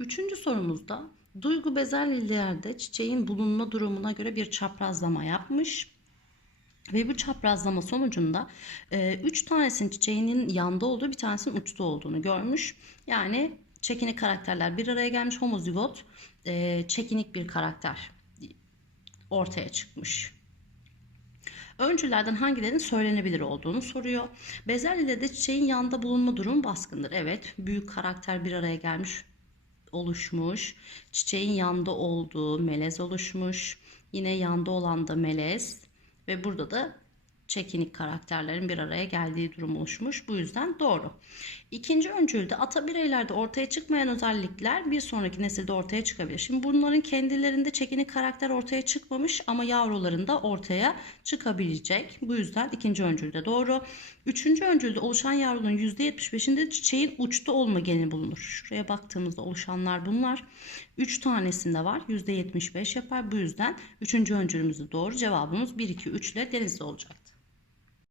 Üçüncü sorumuzda duygu bezelyelerde çiçeğin bulunma durumuna göre bir çaprazlama yapmış. Ve bu çaprazlama sonucunda 3 tanesinin çiçeğinin yanda olduğu bir tanesinin uçta olduğunu görmüş. Yani çekinik karakterler bir araya gelmiş homozigot e, çekinik bir karakter ortaya çıkmış. Öncülerden hangilerinin söylenebilir olduğunu soruyor. Bezelyede de çiçeğin yanında bulunma durumu baskındır. Evet, büyük karakter bir araya gelmiş, oluşmuş. Çiçeğin yanda olduğu melez oluşmuş. Yine yanda olan da melez ve burada da çekinik karakterlerin bir araya geldiği durum oluşmuş. Bu yüzden doğru. İkinci öncülde ata bireylerde ortaya çıkmayan özellikler bir sonraki nesilde ortaya çıkabilir. Şimdi bunların kendilerinde çekinik karakter ortaya çıkmamış ama yavrularında ortaya çıkabilecek. Bu yüzden ikinci öncülde doğru. Üçüncü öncülde oluşan yavruların %75'inde çiçeğin uçta olma geni bulunur. Şuraya baktığımızda oluşanlar bunlar. 3 tanesinde var. %75 yapar. Bu yüzden üçüncü öncülümüzde doğru. Cevabımız 1, 2, 3 ile denizli olacaktı.